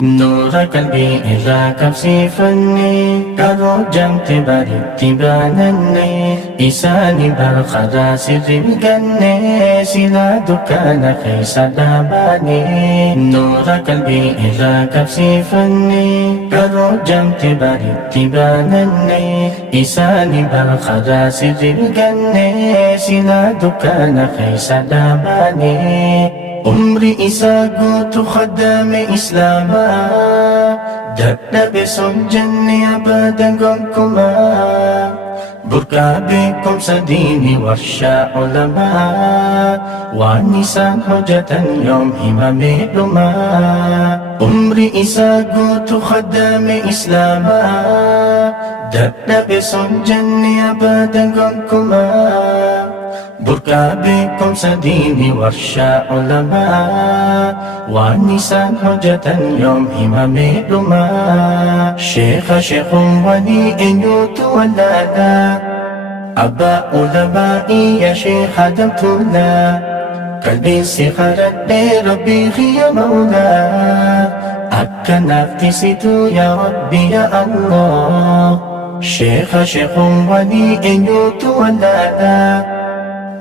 نور قلبي إذا كبسيفني كروجمت بريت بانني إساني برخدا سر بقني سلا دكان خيس داباني نور قلبي إذا كبسيفني كروجمت بريت بانني إساني برخدا سر بقني سلا دكان خيس داباني عمري إساقوت خدام إسلاما دقنا بسون جني أبدا قمكما بركا بكم سديني ورشا علماء ونسان حجة يوم همامي لما عمري إساقوت خدام إسلاما دقنا بسون جني أبدا قمكما بركا بكم سديني ورشا علماء ونسان حجة يوم همامي لما شيخ ولي إنيوت ولادا أبا علمائي يا شيخ دمتولا قلبي سخرت لربي يا مولا أكا نفتسيتو يا ربي يا الله شيخ ولي إنيوت ولادا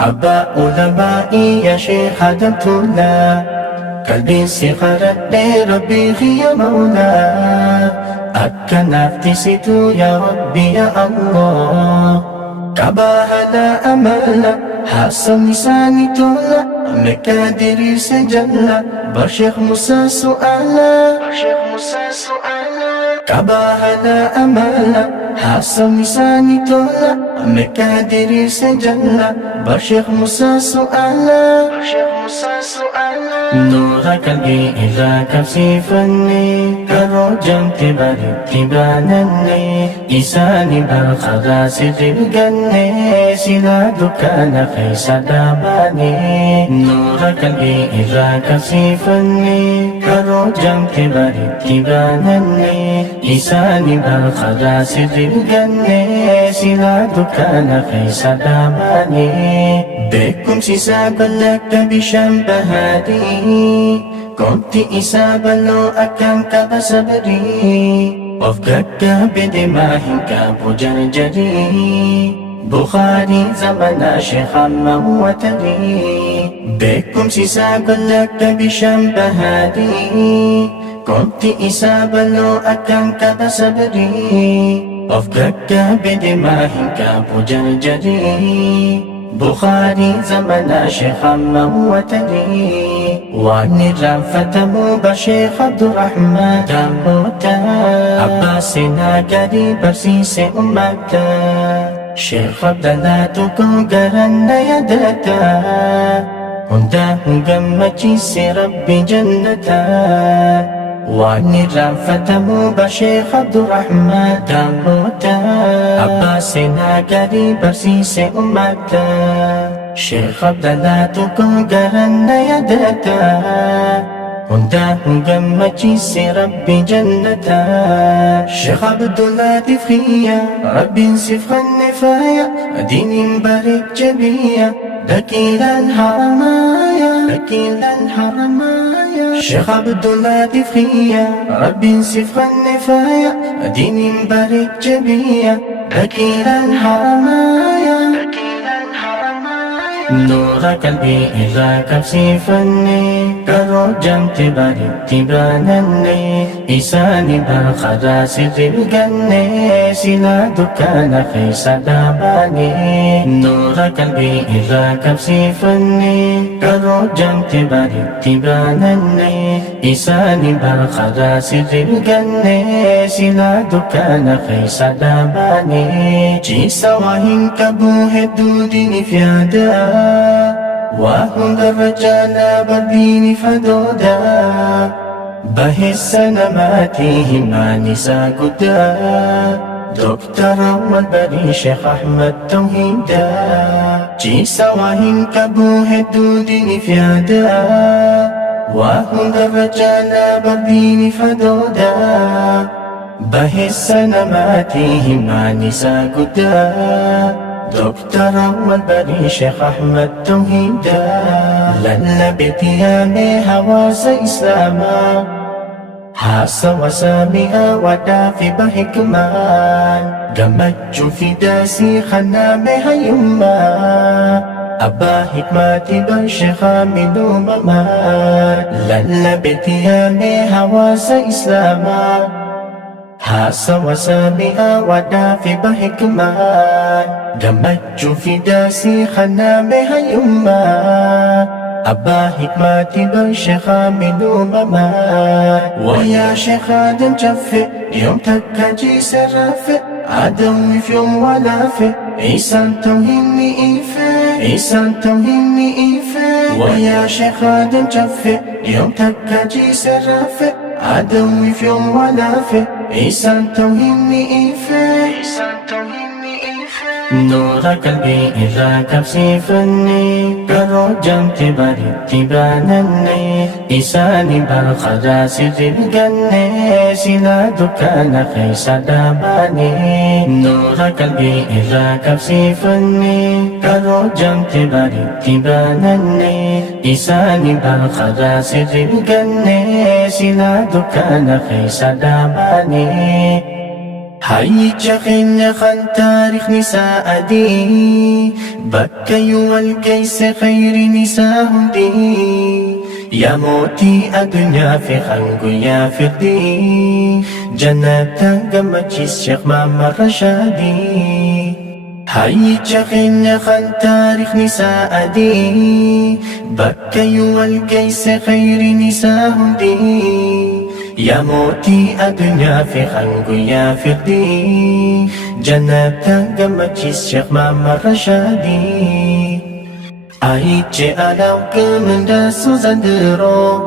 أبا علمائي يا شيخ دمتولا قلبي سخرت لربي يا مولا أكا نفتسيتو يا ربي يا الله كباهنا أملا حسن لساني تولا مكادري سجلا برشيخ موسى سؤالا كباهنا أملا حسن لساني تولا مكادري سجلا برشيخ موسى سؤالا نور قلبي إذا كبسيفني كروجمت بريت بانني إساني برخدا سر بقني سلا دكان خيس داباني نور قلبي إذا كبسيفني كروجمت بريت بانني إساني برخدا سر بقني سلا دكان خيس داباني بكم سيساب لك بشنبهادي كنت إساب لو أكم كبسبري وفقك بدماهك بجرجري بخاري زمن شيخ موتري بكم سيساب لك بشنبهادي كنت إساب لو أكم كبسبري وفقك بدماهك بجرجري بخاري زمن شيخ موتري ونرم فتمو بشيخ عبد الرحمن دموتا عباسنا قريب سيس أمتا شيخ عبد الله تكو قرن يدتا هنده قمتيس ربي جنتا ونرم فتمو بشيخ عبد الرحمن دموتا عباسنا قريب سيس أمتا شيخ عبد الله تكو قرن يدتا هنده قمتيس ربي جنتا شيخ عبد الله تفخيا ربي سفخ النفايا دين بارك جبيا دكيل الحرمايا شيخ عبد الله تفخيا ربي سفخ النفايا دين بارك جبيا دكيل الحرمايا نور قلبي إذا كبسيفني كروجمت بريت بانني إساني برخدا سر بقني سلا دكان خيس داباني نور قلبي إذا كبسيفني كروجمت بريت بانني إساني برخدا سر بقني سلا دكان خيس داباني جيسا وهن كبوه الدودين فيادا وهم الرجال بالدين فدودا به السنماتهم نساء قدا دكتور والبري شيخ أحمد توحيدا جيسا وهن كبوه الدودين فيادا وهم الرجال بالدين فدودا به السنماتهم نساء قدا دكتور والبري شيخ أحمد توحيدا لن بتيامي هواس إسلاما Hasa wasami'a wadafi bahikman Gamachuu fi daasii khanaame hayyummaa Abbaa hikmaatii bar sheekhaa midhuumamaa Lallabeti yaamee hawaasa islaamaa Hasa wasami'a wadafi bahikman Gamachuu fi daasii khanaame hayyummaa أبا حكمتي بل شيخا مدومما ويا شيخا دم جفي يوم تكاجي سرافي عدوي في يوم ولا في إيسان توهيني إيفي إيسان توهيني إيفي ويا شيخا دم جفي يوم تكاجي سرافي عدوي في يوم ولا في إيسان توهيني إيفي إيسان توهيني إيفي نور قلبي إذا كبسيفني قرو جمت بريت بانني إساني بالخدا سر الجنة سلا دكان خيس داماني نور قلبي إذا كبسيفني قرو جمت بريت بانني إساني بالخدا سر الجنة سلا دكان خيس داماني هاي جخين خان تاريخ نساء دي بكي والكيس خير نساء دي يا موتي الدنيا في خلق يا فردي جنة قمتشيس شيخ ماما رشادي هاي جخين خان تاريخ نساء دي بكي والكيس خير نساء دي يا موتي الدنيا في خلق يا فردي جنة قمتشيس شيخ ماما رشادي أيتشي ألاوك من داسو زندرو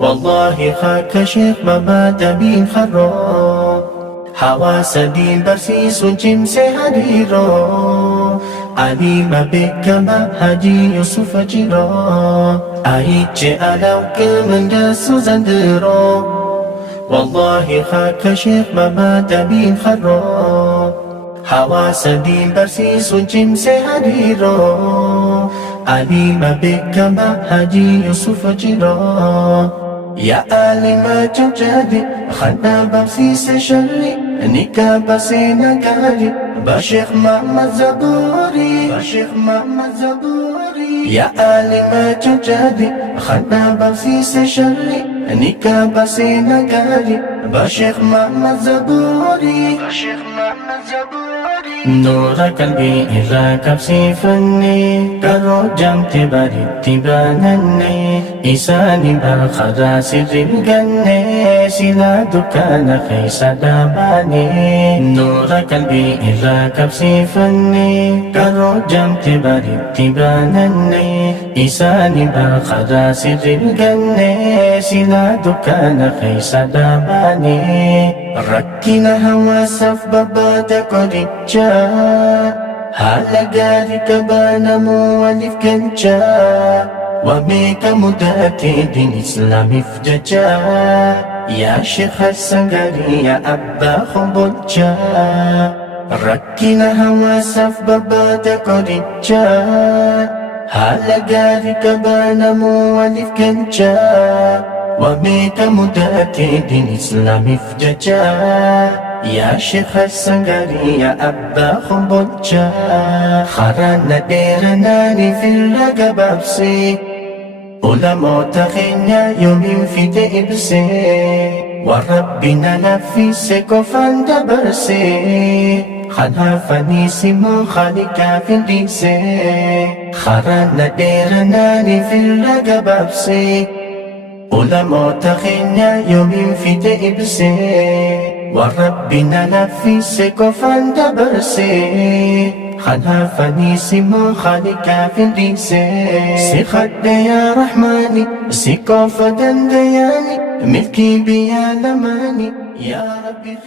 والله خاك شيخ ماما دبين خرو حواس دين برسيس جنس هديرو عليم بك ما حاجي يوسف جيرو أيتشي ألاوك من داسو زندرو والله خاك شيخ ماما دبين خرو حواس دين برسيس جنس هديرو عليم بك ما حاجي يوسف جيرو يا آل ما جدي خنا بمسيس شري نكا بسينا قالي بشيخ محمد زبوري بشيخ محمد زبوري يا آل ما جدي خنا بمسيس شري نكا بسينا قالي بشيخ محمد زبوري بشيخ محمد زبوري نور قلبي إذا كبسيفني قرو جمت بريت بانني إساني بالخدا سر الجنة سلا دكان خيس داماني نور قلبي إذا كبسيفني قرو جمت بريت بانني إساني بالخدا سر الجنة سلا دكان خيس داماني ركنا هواسف ببادا قريتشا هالا غاري كبانا مواليف كنشا وميكا مداتي دين إسلامي فججا يا شيخ السنغاري يا أبا خبوتشا ركنا هواسف ببادا قريتشا هالا غاري كبانا مواليف كنشا وميكا مداتي دين إسلامي فججا يا شيخ السنغاري يا أبا خبوتشا خرانا ديرناني في الرقبة بسي علماء تخينا يومين في دئبسي وربنا لفي سيكو فاند برسي خلها فنيسي مو خالقا في الديسي خرانا ديرناني في الرقبة بسي علماء تخينا يومين في دئبسي وربنا لفي سيكو فاند برسي خلها فنيسي مو خالقا في الديسي سيخد يا رحماني سيكو فدن دياني ملكي بيا لماني يا ربي